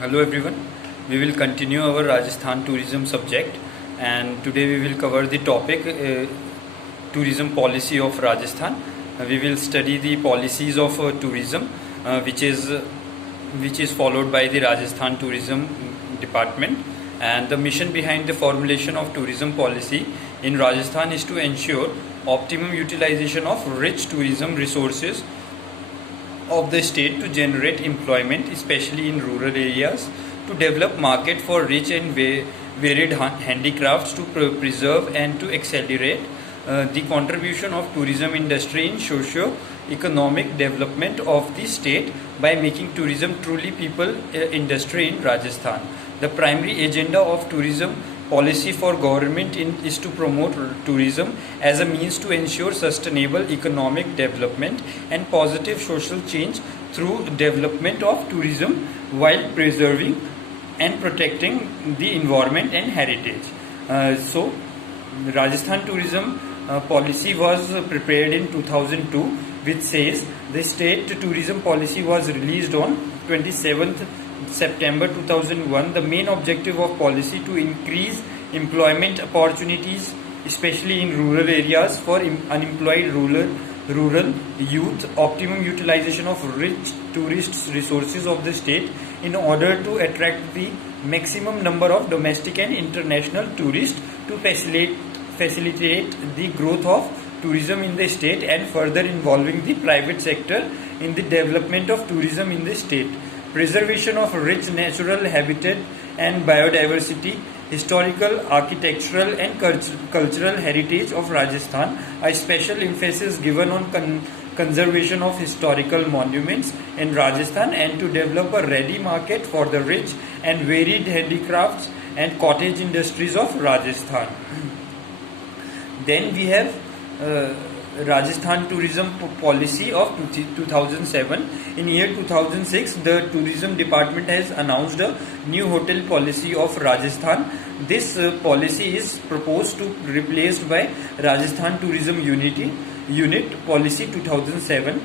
Hello everyone. We will continue our Rajasthan tourism subject, and today we will cover the topic tourism policy of Rajasthan. We will study the policies of tourism which is followed by the Rajasthan tourism department, and the mission behind the formulation of tourism policy in Rajasthan is to ensure optimum utilization of rich tourism resources of the state to generate employment, especially in rural areas, to develop market for rich and varied handicrafts, to preserve and to accelerate the contribution of tourism industry in socio-economic development of the state by making tourism truly people industry in Rajasthan. The primary agenda of tourism policy for government is to promote tourism as a means to ensure sustainable economic development and positive social change through development of tourism while preserving and protecting the environment and heritage. So Rajasthan tourism policy was prepared in 2002, which says the state tourism policy was released on 27th September 2001. The main objective of policy to increase employment opportunities, especially in rural areas for unemployed rural youth, optimum utilization of rich tourist resources of the state in order to attract the maximum number of domestic and international tourists to facilitate the growth of tourism in the state and further involving the private sector in the development of tourism in the state. Preservation of rich natural habitat and biodiversity, historical, architectural and cultural heritage of Rajasthan. A special emphasis given on conservation of historical monuments in Rajasthan and to develop a ready market for the rich and varied handicrafts and cottage industries of Rajasthan. Then we have Rajasthan tourism policy of 2007. In year 2006, the tourism department has announced a new hotel policy of Rajasthan. This policy is proposed to replaced by Rajasthan tourism unit policy 2007.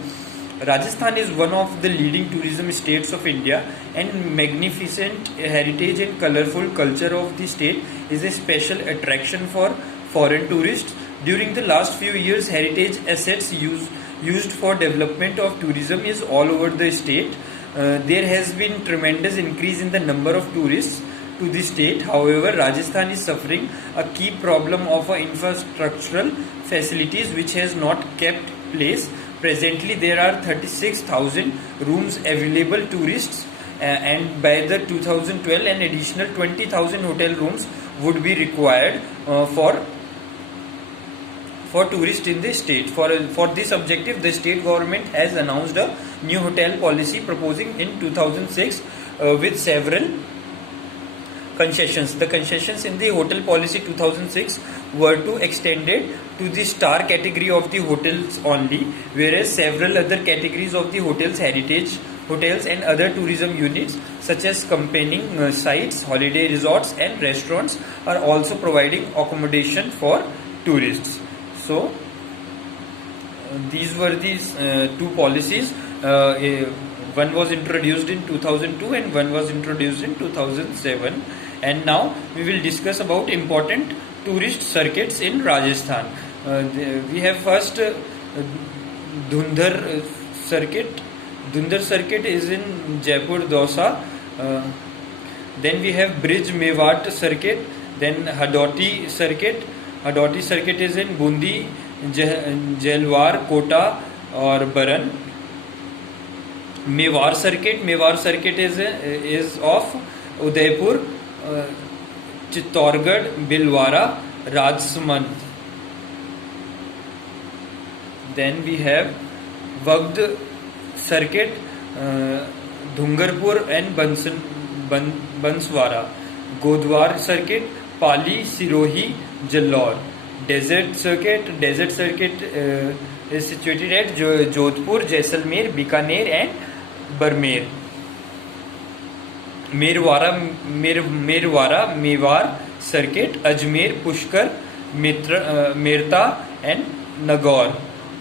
Rajasthan is one of the leading tourism states of India, and magnificent heritage and colorful culture of the state is a special attraction for foreign tourists. During the last few years, heritage assets used for development of tourism is all over the state. There has been tremendous increase in the number of tourists to the state. However, Rajasthan is suffering a key problem of infrastructural facilities which has not kept place. Presently, there are 36,000 rooms available to tourists, and by the 2012, an additional 20,000 hotel rooms would be required for tourists in the state. For this objective, the state government has announced a new hotel policy proposing in 2006 with several concessions. The concessions in the hotel policy 2006 were to extended to the star category of the hotels only, whereas several other categories of the hotels, heritage hotels and other tourism units such as campaigning sites, holiday resorts and restaurants are also providing accommodation for tourists. So these were these two policies. One was introduced in 2002 and one was introduced in 2007. And now we will discuss about important tourist circuits in Rajasthan. We have first Dhundhar circuit. Dhundhar circuit is in Jaipur, Dausa. Then we have Bridge Mewat circuit. Then Hadoti circuit. Hadoti circuit is in Bundi, Jalwar, Kota or Baran. Mewar circuit is of Udaipur, Chittorgarh, Bhilwara, Rajsamand. Then we have Wagd circuit, Dhungarpur and Banswara. Godwar circuit, Pali, Sirohi, Jalore. Desert circuit is situated at Jodhpur, Jaisalmer, Bikaner and Barmer. Mewar circuit, Ajmer, Pushkar, Mirta and Nagaur.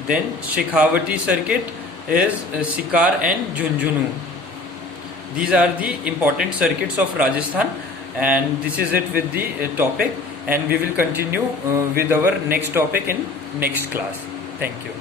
Then Shekhawati circuit is Sikar and Junjunu. These are the important circuits of Rajasthan, and this is it with the topic, and we will continue with our next topic in next class. Thank you.